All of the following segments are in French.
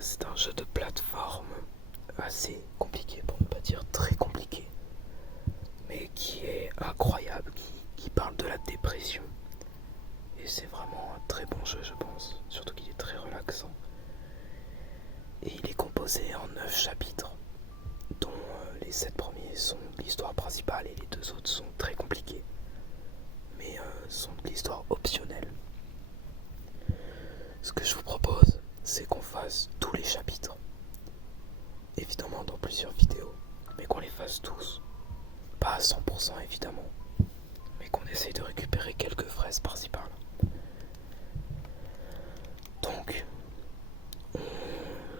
C'est un jeu de plateforme assez compliqué, pour ne pas dire très compliqué, mais qui est incroyable, qui parle de la dépression. Et c'est vraiment un très bon jeu, je pense, surtout qu'il est très relaxant. Et il est composé en 9 chapitres, dont les 7 premiers sont de l'histoire principale et les 2 autres sont très compliqués, mais sont de l'histoire optionnelle. Ce que je vous propose, c'est qu'on fasse tous les chapitres, évidemment dans plusieurs vidéos, mais qu'on les fasse tous. Pas à 100% évidemment, mais qu'on essaye de récupérer quelques fraises par-ci par-là. Donc,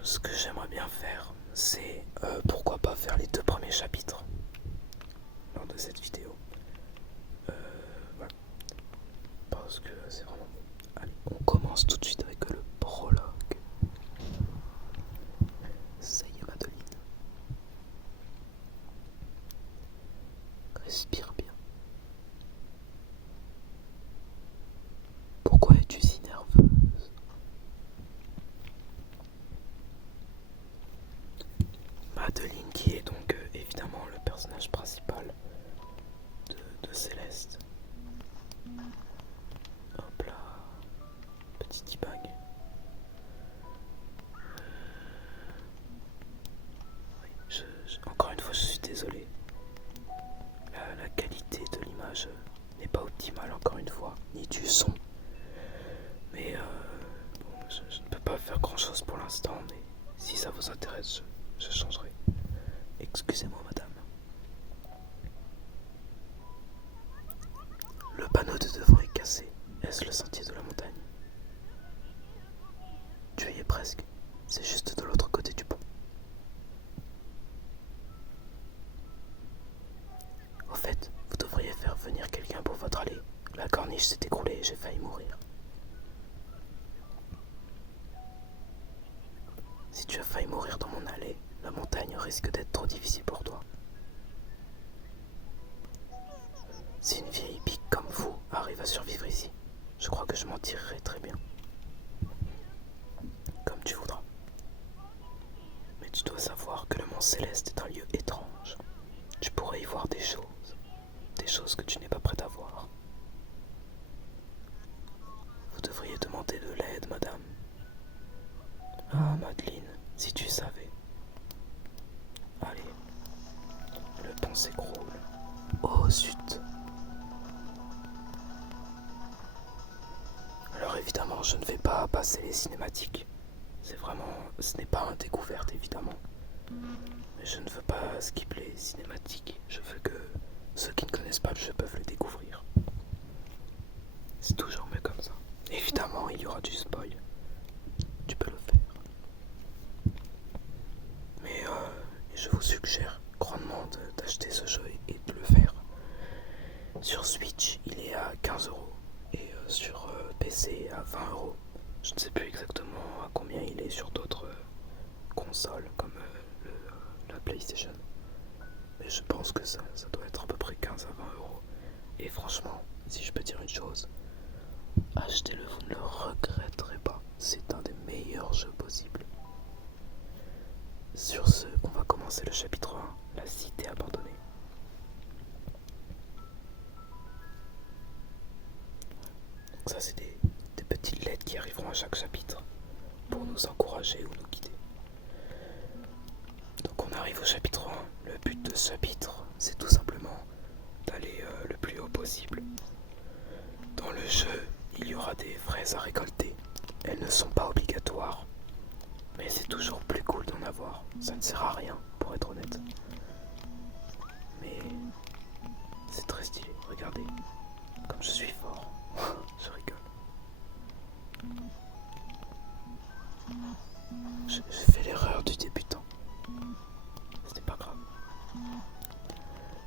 ce que j'aimerais bien faire, c'est pourquoi pas faire les 2 premiers chapitres lors de cette vidéo. Voilà, parce que c'est vraiment bon. Allez, on commence tout de suite avec le prologue. Ça y est, Madeline. Respire bien. Pourquoi es-tu si nerveuse? Madeline, qui est donc évidemment le personnage principal de Céleste. Hop là, petit bag. Oui, encore une fois, je suis désolé. La qualité de l'image n'est pas optimale, encore une fois, ni du son. Mais bon, je ne peux pas faire grand chose pour l'instant, mais si ça vous intéresse, je changerai. Excusez-moi, madame. Le panneau de devant est cassé. Est-ce le sentier de la montagne? Tu y es presque. C'est juste de l'autre côté du pont. Au fait, vous devriez faire venir quelqu'un pour votre allée. La corniche s'est écroulée et j'ai failli mourir. Si tu as failli mourir dans mon allée, la montagne risque d'être trop difficile pour toi. Si une vieille pique comme vous arrive à survivre ici, je crois que je m'en tirerai très bien. Comme tu voudras. Mais tu dois savoir que le Mont Céleste est un lieu étrange. Tu pourrais y voir des choses que tu n'es pas prête à voir. Vous devriez demander de l'aide, madame. Ah, Madeleine, si tu savais. Allez, le pont s'écroule. Oh, zut. Alors évidemment, je ne vais pas passer les cinématiques. Ce n'est pas une découverte évidemment. Mais je ne veux pas skip les cinématiques. Je veux que ceux qui ne connaissent pas le jeu peuvent le découvrir. C'est toujours mieux comme ça. Évidemment, il y aura du spoil. Tu peux le faire. Mais je vous suggère grandement d'acheter ce jeu et de le faire. Sur Switch, il est à 15 € et sur PC à 20 €. Je ne sais plus exactement à combien il est sur d'autres consoles comme la PlayStation. Mais je pense que ça doit être à peu près 15 à 20 €. Et franchement, si je peux dire une chose, achetez-le, vous ne le regretterez pas. C'est un des meilleurs jeux possibles. Sur ce, on va commencer le chapitre 1, la cité abandonnée. Donc ça, c'est des petites lettres qui arriveront à chaque chapitre pour nous encourager ou nous guider. Donc on arrive au chapitre 1. Le but de ce chapitre, c'est tout simplement d'aller le plus haut possible. Dans le jeu, il y aura des fraises à récolter. Elles ne sont pas obligatoires, mais c'est toujours plus cool d'en avoir. Ça ne sert à rien, pour être honnête. Mais c'est très stylé, regardez. Comme je suis fort. Je rigole. J'ai fait l'erreur du débutant. C'était pas grave.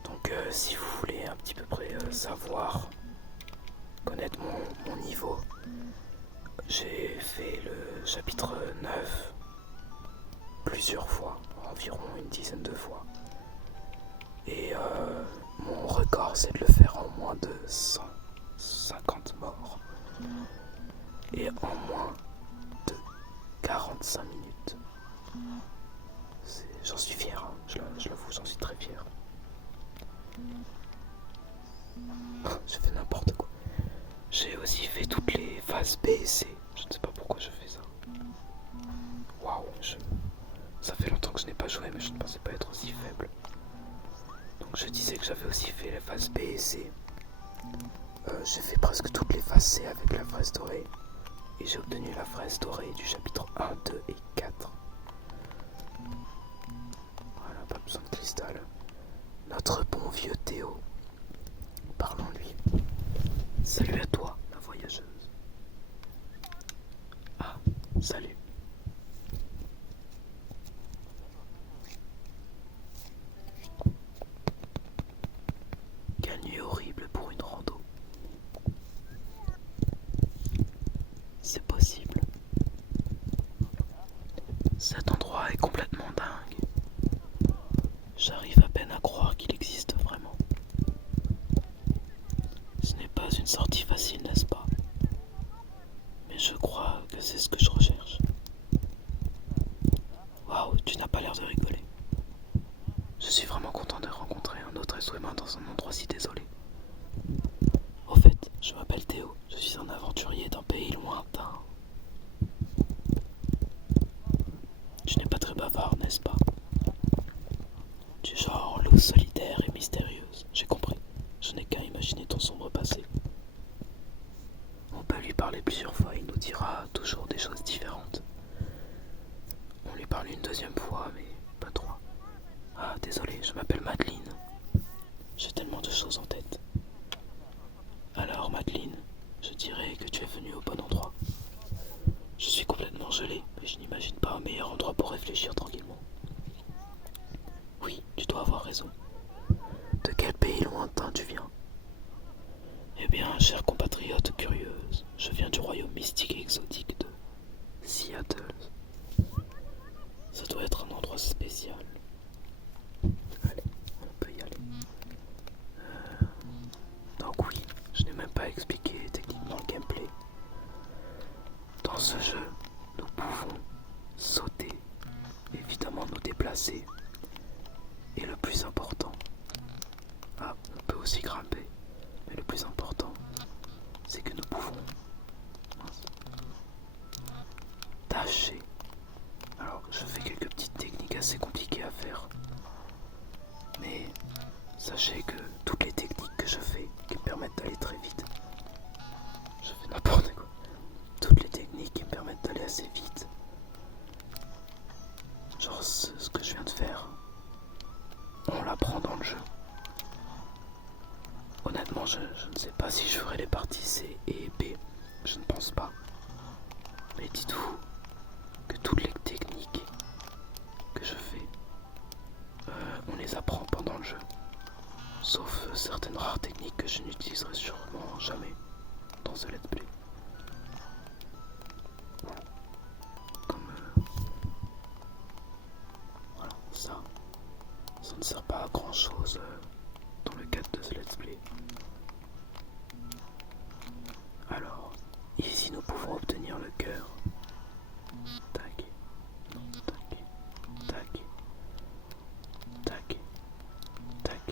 Donc si vous voulez un petit peu près savoir, connaître mon niveau, j'ai fait le chapitre 9 plusieurs fois, environ une dizaine de fois. Et mon record, c'est de le faire en moins de 150 morts. Et en moins de 45 minutes. J'en suis fier, hein. Je l'avoue, j'en suis très fier. J'ai fait n'importe quoi. J'ai aussi fait toutes les phases B et C. Je ne sais pas pourquoi je fais ça. Waouh, ça fait longtemps que je n'ai pas joué, mais je ne pensais pas être aussi faible. Donc je disais que j'avais aussi fait les phases B et C. J'ai fait presque toutes les phases C avec la fraise dorée. Et j'ai obtenu la fraise dorée du chapitre 1, 2 et 4. Voilà, pas besoin de cristal. Notre bon vieux Théo. Parlons-lui. Salut à toi, la voyageuse. Ah, salut. Quelle nuit horrible pour une rando. C'est possible. Cet endroit est complètement dingue. J'arrive à peine à croire qu'il existe vraiment. Ce n'est pas une sortie facile, n'est-ce pas? Mais je crois que c'est ce que je recherche. Waouh, tu n'as pas l'air de rigoler. Je suis vraiment content de rencontrer un autre être humain dans un endroit si désolé. Au fait, je m'appelle Théo, je suis un aventurier d'un pays lointain. Tu n'es pas très bavard, n'est-ce pas? Du genre loup solitaire et mystérieuse, j'ai compris. Je n'ai qu'à imaginer ton sombre passé. On peut lui parler plusieurs fois, il nous dira toujours des choses différentes. On lui parle une deuxième fois, mais pas trois. Ah, désolé, je m'appelle Madeleine. J'ai tellement de choses en tête. Alors, Madeleine, je dirais que tu es venue au bon endroit. Je suis complètement gelé, mais je n'imagine pas un meilleur endroit pour réfléchir tranquillement. Oui, tu dois avoir raison. De quel pays lointain tu viens? Eh bien, chère compatriote curieuse, je viens du royaume mystique et exotique de Seattle. Ça doit être un endroit spécial. Allez, on peut y aller. Donc oui, je n'ai même pas expliqué techniquement le gameplay. Dans ce jeu, nous pouvons sauter, évidemment nous déplacer. Et le plus important, on peut aussi grimper, mais le plus important, c'est que nous pouvons tâcher. Alors, je fais quelques petites techniques assez compliquées à faire, mais sachez que toutes les techniques que je fais qui me permettent d'aller très vite, je fais n'importe quoi. Toutes les techniques qui me permettent d'aller assez vite, genre ce que je viens de faire, on l'apprend dans le jeu. Honnêtement, je ne sais pas si je ferai les parties C et B, je ne pense pas. Mais dites-vous que toutes les techniques que je fais, on les apprend pendant le jeu. Sauf certaines rares techniques que je n'utiliserai sûrement jamais dans ce let's play. Comme voilà, ça ne sert pas à grand chose dans le cadre de ce let's play. Alors, ici nous pouvons obtenir le cœur. Tac, tac, tac, tac, tac,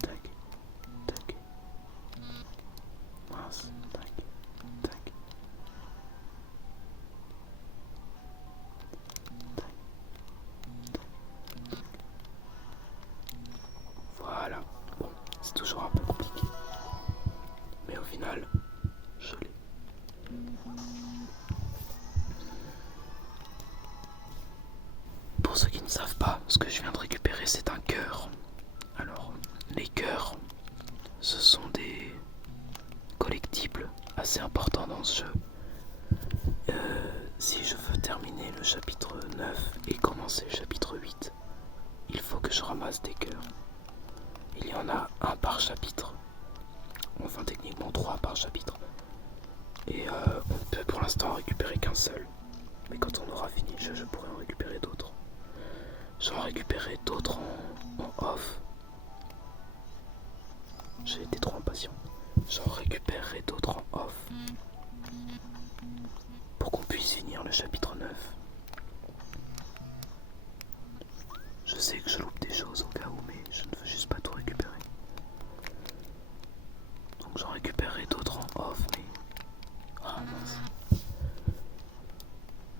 tac, tac. Mince, tac, tac, tac. Voilà. Bon, c'est toujours un peu compliqué. Mais au final, je l'ai. Pour ceux qui ne savent pas, ce que je viens de récupérer, c'est un cœur. Alors, les cœurs, ce sont des collectibles assez importants dans ce jeu. Si je veux terminer le chapitre 9 et commencer le chapitre 8, il faut que je ramasse des cœurs. Il y en a un par chapitre. Enfin, techniquement 3 par chapitre. Et on ne peut pour l'instant en récupérer qu'un seul. Mais quand on aura fini le jeu, je pourrai en récupérer d'autres. J'en récupérerai d'autres en off. J'ai été trop impatient. J'en récupérerai d'autres en off. Pour qu'on puisse finir le chapitre 9. sais que je loupe des choses au cas où, mais je ne veux juste pas tout récupérer. Donc j'en récupérerai d'autres en off, mais... Ah mince.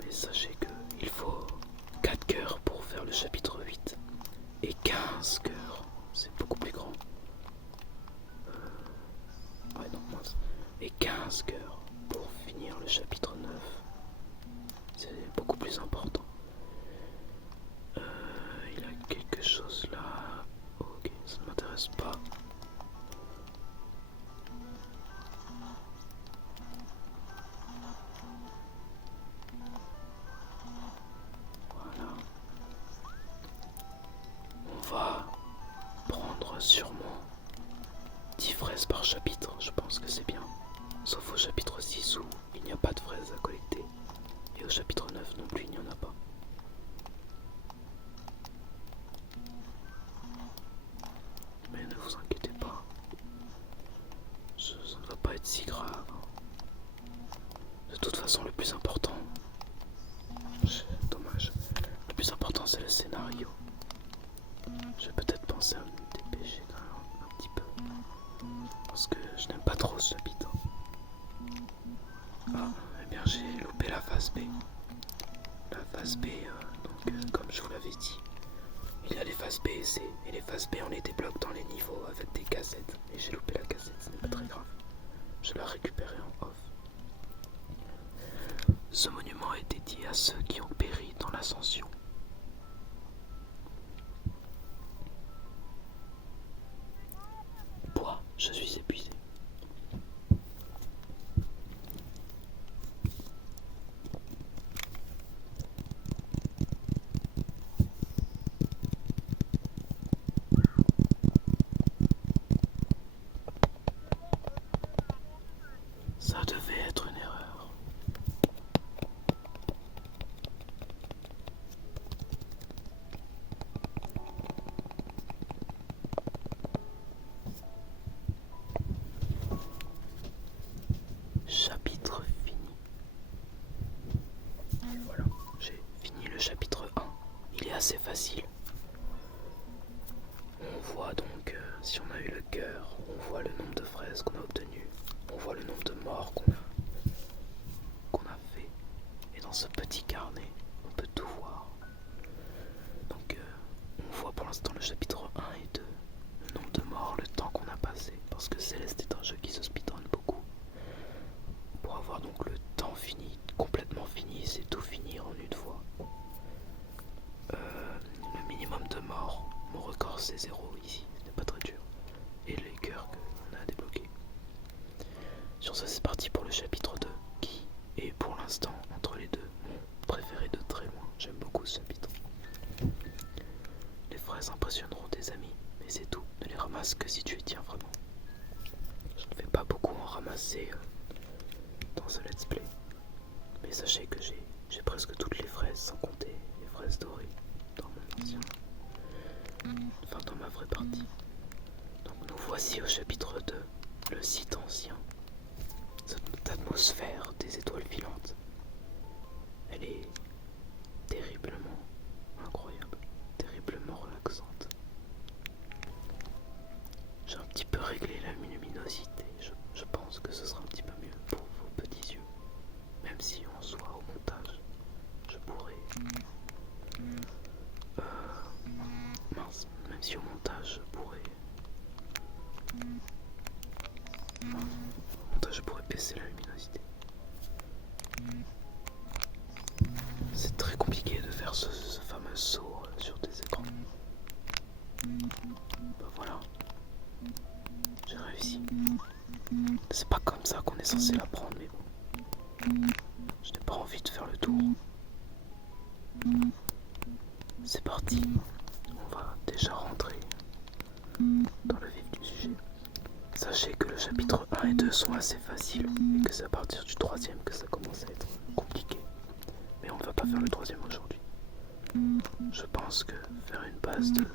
Mais sachez que il faut 4 cœurs pour faire le chapitre 8 et 15 cœurs. C'est beaucoup plus grand. Ouais, non, mince. Et 15 cœurs pour finir le chapitre 9. C'est beaucoup plus important. Il y a quelque chose là. Ok, ça ne m'intéresse pas. Voilà. On va prendre sûrement 10 fraises par chapitre. Je pense que c'est bien. Sauf au chapitre 6 où il n'y a pas de fraises à collecter. Et au chapitre 9 non plus, il n'y en a pas. Mais ne vous inquiétez pas. Ça ne va pas être si grave. De toute façon, le plus important... Dommage. Le plus important, c'est le scénario. Je vais peut-être penser à me dépêcher quand même un petit peu. Parce que je n'aime pas trop ce chapitre. Ah, eh bien j'ai loupé la phase B. La phase B, comme je vous l'avais dit, il y a les phases B et C. Et les phases B, on les débloque dans les niveaux avec des cassettes. Et j'ai loupé la cassette, ce n'est pas très grave. Je la récupérerai en off. Ce monument est dédié à ceux qui ont péri dans l'ascension. Bois, je suis épuisé. Ça devait être une erreur. Chapitre fini. Et voilà, j'ai fini le chapitre 1. Il est assez facile. On voit donc, si on a eu le cœur, on voit le nombre de fraises qu'on a obtenues, on voit le nombre de morts qu'on a fait. Et dans ce petit carnet, on peut tout voir. Donc, on voit pour l'instant le chapitre 1 et 2, le nombre de morts, le temps qu'on a passé, parce que Céleste est un jeu qui se speedrun beaucoup. Pour avoir donc le temps fini, complètement fini, c'est tout finir en une fois. Le minimum de morts, mon record c'est 0 ici, ce n'est pas très dur. Et les cœurs qu'on a débloqués. Sur ce, c'est parti pour le chapitre 2, qui est pour l'instant entre les deux mon préféré de très loin. J'aime beaucoup ce chapitre. Les fraises impressionneront tes amis, mais c'est tout, ne les ramasse que si tu y tiens vraiment. Je ne vais pas beaucoup en ramasser dans ce let's play, mais sachez que j'ai presque toutes les fraises, sans compter les fraises dorées dans mon ancien, enfin dans ma vraie partie. Donc nous voici au chapitre 2, le site ancien. Cette atmosphère des étoiles filantes, elle est terriblement incroyable, terriblement relaxante. J'ai un petit peu réglé la luminosité, je pense que ce sera un petit peu mieux pour vos petits yeux. Même si en soi au montage, je pourrais... mince, même si au montage je pourrais... Au montage je pourrais baisser la luminosité. C'est très compliqué de faire ce fameux saut sur des écrans. Bah voilà, j'ai réussi. C'est pas comme ça qu'on est censé l'apprendre, mais bon. Je n'ai pas envie de faire le tour. C'est parti. On va déjà rentrer dans le vif du sujet. Sachez que le chapitre 1 et 2 sont assez faciles et que c'est à partir du troisième que ça commence à être compliqué. Mais on ne va pas faire le troisième aujourd'hui. Je pense que faire une base de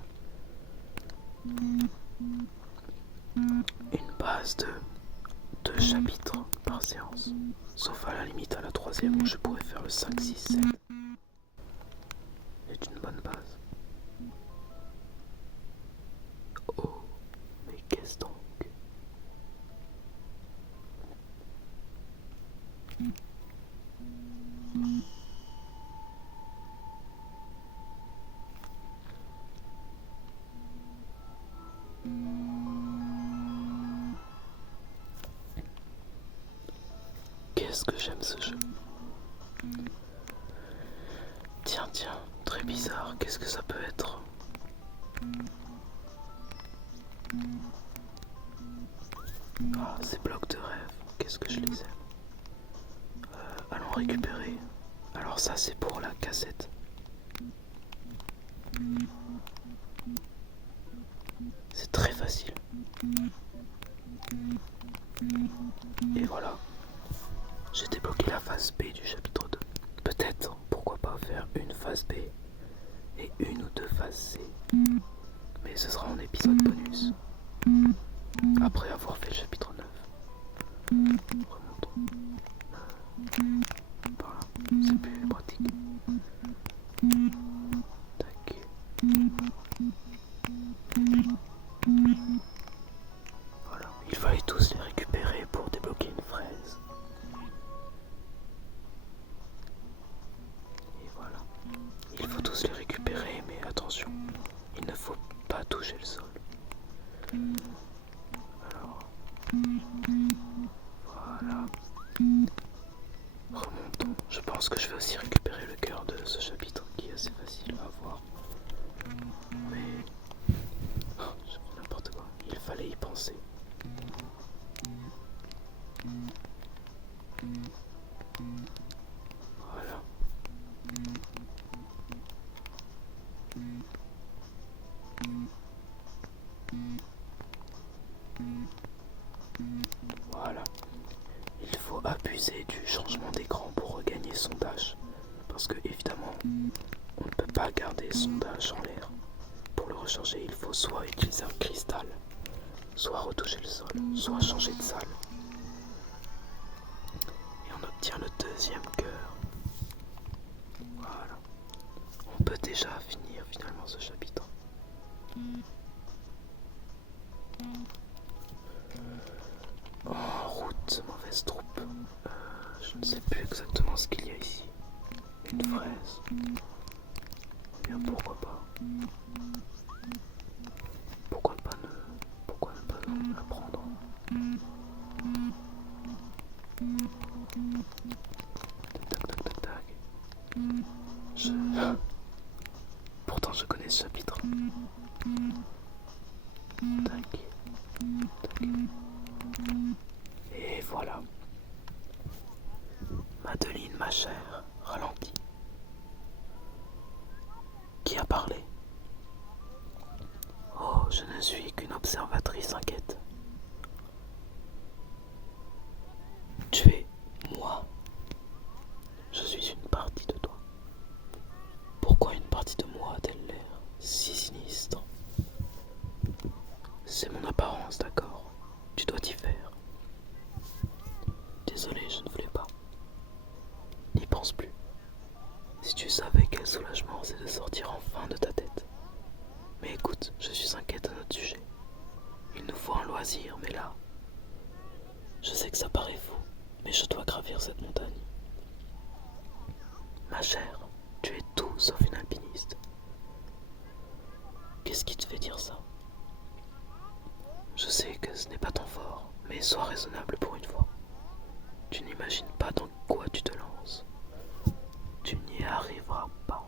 2 chapitres par séance, sauf à la limite à la troisième où je pourrais faire le 5, 6, 7, est une bonne base. qu'est-ce que j'aime ce jeu. Tiens, très bizarre, qu'est-ce que ça peut être? Ah, ces blocs de rêve, qu'est-ce que je les aime. Allons récupérer. Alors ça c'est pour la cassette. C'est très facile. Et voilà. J'ai débloqué la phase B du chapitre 2. Peut-être, pourquoi pas faire une phase B et une ou deux phases C. Mais ce sera en épisode bonus. Après avoir fait le chapitre 9. Remontons. Par là, c'est plus pratique. Tac. Voilà, il fallait tous les récupérer pour débloquer une fraise. Et voilà. Il faut tous les récupérer, mais attention, il ne faut pas toucher le sol. Alors, voilà. Remontons. Je pense que je vais aussi récupérer le cœur de ce chapitre qui est assez facile à avoir. Mais... oh, je fais n'importe quoi. Il fallait y penser. Voilà. Voilà. Il faut abuser du changement d'écran pour regagner son dash. Parce que évidemment, on ne peut pas garder son dash en l'air. Pour le recharger, il faut soit utiliser un cristal, soit retoucher le sol, soit changer de salle. Et on obtient le deuxième cœur. Voilà. On peut déjà finir finalement ce chapitre. En route, mauvaise troupe. Je ne sais plus exactement ce qu'il y a ici. Une fraise. Eh bien pourquoi pas. Pourquoi ne pas la prendre. Tac, tac, tac, tac. Pourtant je connais ce chapitre. Tac. Tac. Et voilà. Madeline, ma chère, ralentis. Qui a parlé? Oh, je ne suis qu'une observatrice inquiète. Tu es moi. Je suis une partie de toi. Pourquoi une partie de moi a-t-elle l'air si sinistre? C'est mon apparence, d'accord. Tu dois t'y faire. Désolé, je ne voulais pas. N'y pense plus. Si tu savais quel soulagement c'est de sortir enfin de ta tête. Mais écoute, je suis inquiète à notre sujet. Il nous faut un loisir, mais là... Je sais que ça paraît fou, mais je dois gravir cette montagne. Ma chère, tu es tout sauf une alpiniste. Qu'est-ce qui te fait dire ça? Je sais que ce n'est pas ton fort, mais sois raisonnable pour une fois. Tu n'imagines pas dans quoi tu te lances. Tu n'y arriveras pas.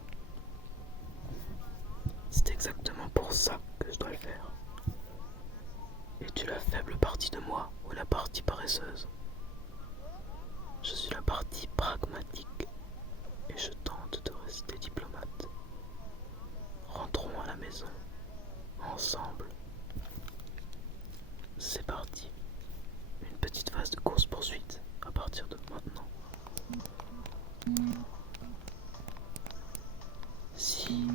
C'est exactement pour ça que je dois le faire. Es-tu la faible partie de moi ou la partie paresseuse? Je suis la partie pragmatique et je tente de rester diplomate. Rentrons à la maison, ensemble. C'est parti. Une petite phase de course-poursuite à partir de maintenant. Si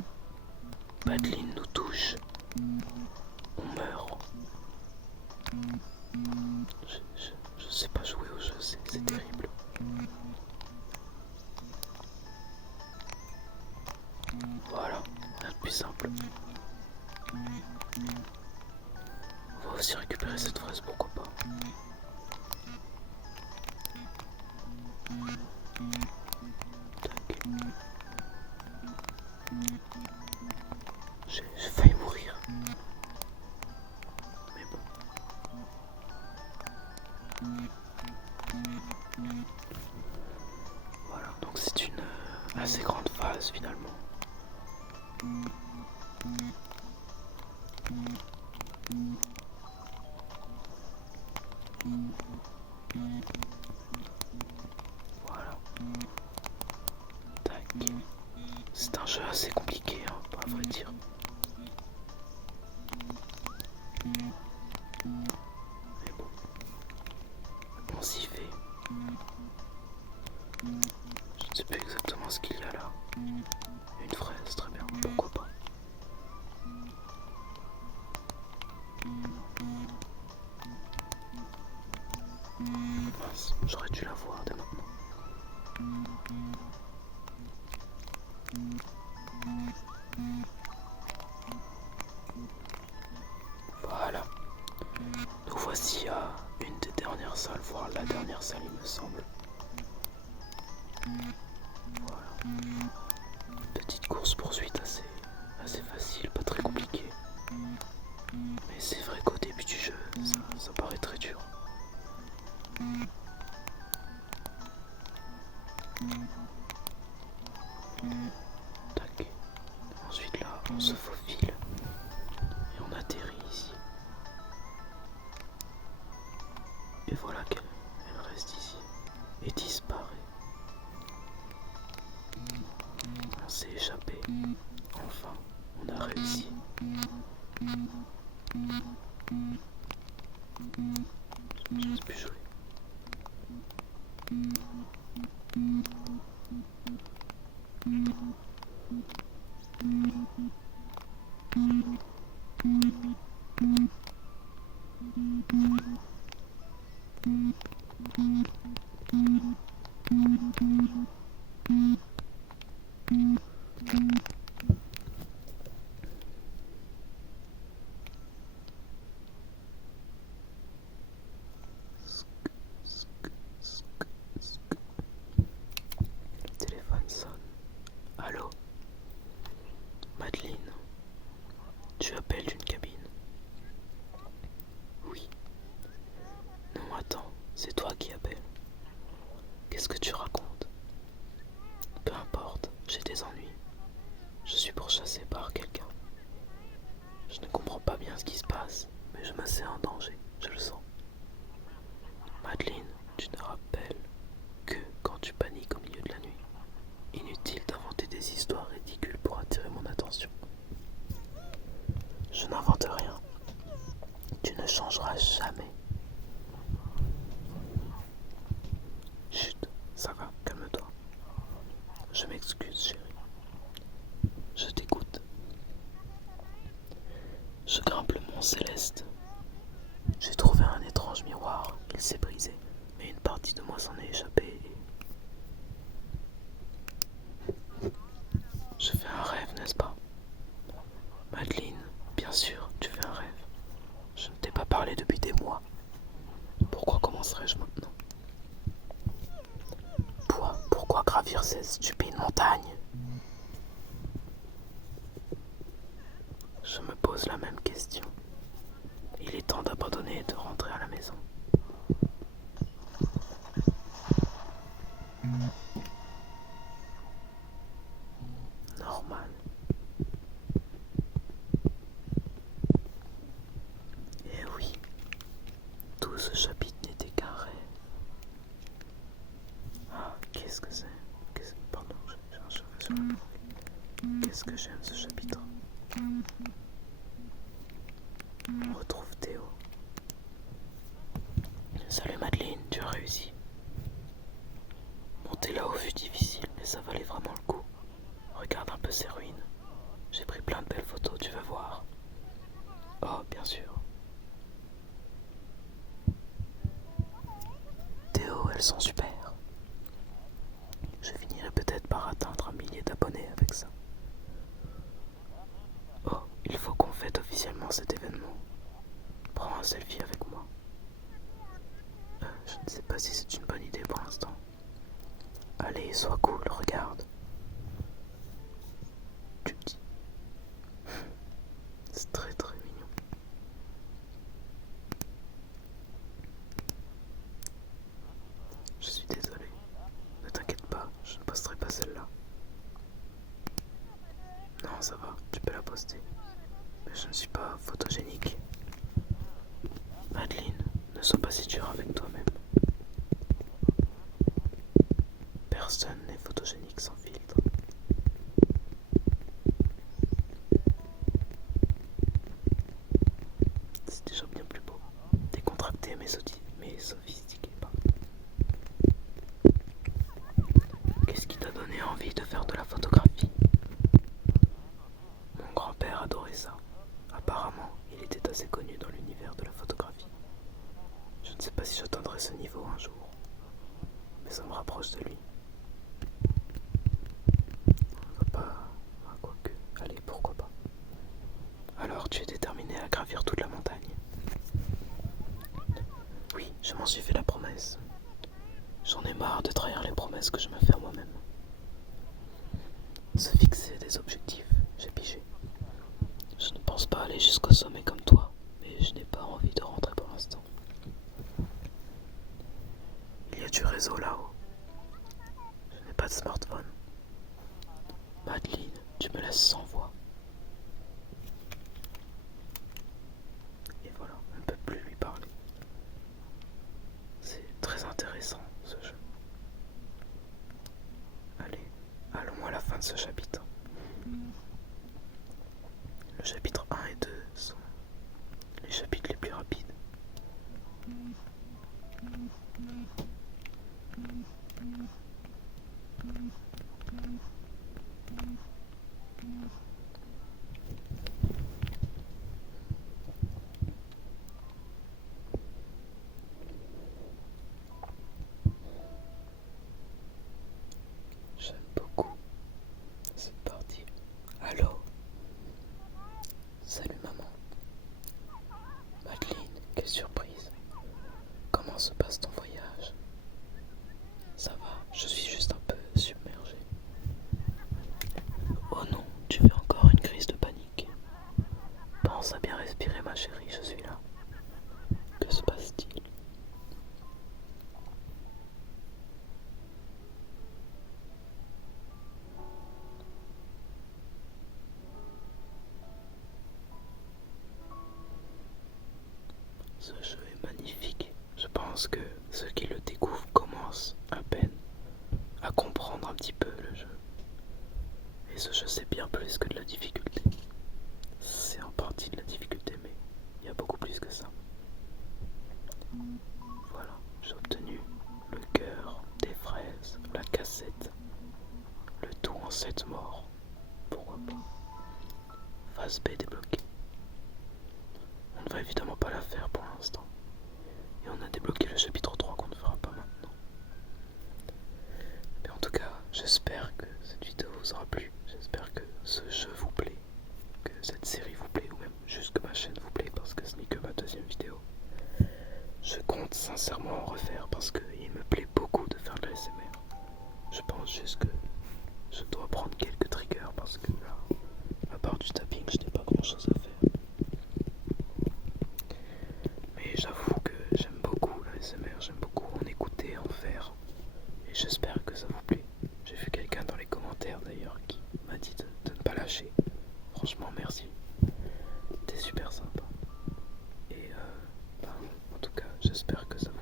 Madeline nous touche, on meurt. Je sais pas jouer au jeu, c'est terrible. Voilà, rien de plus simple. On va aussi récupérer cette fraise, pourquoi pas. Tac. J'ai failli mourir. Mais bon. grandes phases finalement. Voilà. Tac. C'est un jeu assez compliqué, hein, à vrai dire. Mais bon, on s'y fait. Je ne sais plus exactement ce qu'il y a là. Une fraise, très bien, pourquoi pas. Mince, j'aurais dû la voir dès maintenant. Voilà. Nous voici à une des dernières salles, voire la dernière salle il me semble. Voilà. Petite course poursuite assez facile, pas très compliquée. Mais c'est vrai qu'au début du jeu, ça paraît très dur. Tac. Ensuite là, on se faufile et on atterrit ici. Et voilà qu'elle reste ici et disparaît. On s'est échappé. Enfin, on a réussi. Je sais plus jouer. Le téléphone sonne. Allô? Madeleine, tu appelles d'une cabine? Oui. Non, attends, c'est toi qui appelles. Qu'est-ce que tu racontes? Peu importe, j'ai des ennuis. Je suis pourchassé par quelqu'un. Je ne comprends pas bien ce qui se passe, mais je me sens en danger, je le sens. Madeleine, tu ne rappelles que quand tu paniques au milieu de la nuit. Inutile d'inventer des histoires ridicules pour attirer mon attention. Je n'invente rien. Tu ne changeras jamais. Chut, ça va, calme-toi. Je m'excuse, chérie. Je t'écoute. Je grimpe le mont Céleste. J'ai trouvé un étrange miroir. Il s'est brisé, mais une partie de moi s'en est échappée. Je fais un rêve, n'est-ce pas? Madeleine, bien sûr, tu fais un rêve. Je ne t'ai pas parlé depuis des mois. Pourquoi commencerais-je maintenant? Pourquoi gravir ces stupides montagnes? Je me pose la même question. Il est temps d'abandonner et de rentrer à la maison. Normal. Eh oui, tout ce chapitre n'était qu'un rêve. Ah, qu'est-ce que c'est? Pardon, j'ai un cheveu sur la langue. Qu'est-ce que j'aime ce chapitre? On retrouve Théo. Salut Madeleine, tu as réussi. Monter là-haut fut difficile, mais ça valait vraiment le coup. Regarde un peu ces ruines. J'ai pris plein de belles photos, tu veux voir? Oh, bien sûr. Théo, elles sont super. Je finirai peut-être par atteindre 1 millier d'abonnés avec ça. Oh, il faut qu'on fête officiellement cet événement. Prends un selfie avec moi. Je ne sais pas si c'est une bonne idée pour l'instant. Allez, sois cool, regarde. Tu me dis. C'est très très mignon. Je suis désolé. Ne t'inquiète pas, je ne posterai pas celle-là. Non, ça va, tu peux la poster. Mais je ne suis pas photogénique. Madeline, ne sois pas si dur avec toi-même. Personne n'est photogénique sans filtre. C'est déjà bien plus beau. Décontracté mais sophistiqué. Qu'est-ce qui t'a donné envie de faire de la photographie? Mon grand-père adorait ça. Apparemment, il était assez connu dans l'univers de la photographie. Je ne sais pas si j'atteindrai ce niveau un jour, mais ça me rapproche de lui. On va pas... quoique... Allez, pourquoi pas. Alors, tu es déterminé à gravir toute la montagne? Oui, je m'en suis fait la promesse. J'en ai marre de trahir les promesses que je me fais à moi-même. Se fixer des objectifs, j'ai pigé. Je ne pense pas aller jusqu'au sommet comme toi, mais je n'ai pas envie de rentrer pour l'instant. Il y a du réseau là-haut. Je n'ai pas de smartphone. Madeline, tu me laisses sans voix. Et voilà, on ne peut plus lui parler. C'est très intéressant ce jeu. Allez, allons à la fin de ce chapitre. Le chapitre 1 et 2 sont les chapitres les plus rapides. J'aime beaucoup. C'est parti. Allô? Salut maman. Madeline, quelle surprise. Comment se passe ton voyage? Ça va, je suis juste un peu submergé. Oh non, tu fais encore une crise de panique. Pense à bien respirer ma chérie, je suis là. Que se passe-t-il? Ce jeu est magnifique. Je pense que ceux qui le découvrent commencent à peine à comprendre un petit peu le jeu. Et ce jeu c'est bien plus que de la difficulté. C'est en partie de la difficulté, mais il y a beaucoup plus que ça. Voilà, j'ai obtenu le cœur, des fraises, la cassette, le tout en 7 morts. Pourquoi pas? Phase B débloquée. On ne va évidemment pas la faire pour l'instant. Et on a débloqué le chapitre 3 qu'on ne fera pas maintenant. Mais en tout cas, j'espère que cette vidéo vous aura plu. J'espère que ce jeu vous plaît, que cette série vous plaît, ou même juste que ma chaîne vous plaît, parce que ce n'est que ma deuxième vidéo. Je compte sincèrement en refaire parce qu'il me plaît beaucoup de faire de la l'ASMR. Je pense juste que je dois prendre quelques triggers parce que là, à part du tapping, je n'ai pas grand chose à faire. Mais j'avoue que j'aime beaucoup la l'ASMR, j'aime beaucoup en écouter, en faire. Et j'espère que ça vous plaît. J'ai vu quelqu'un dans les commentaires d'ailleurs qui m'a dit de ne pas lâcher. Franchement, merci. T'es super sympa. Et en tout cas, j'espère que ça vous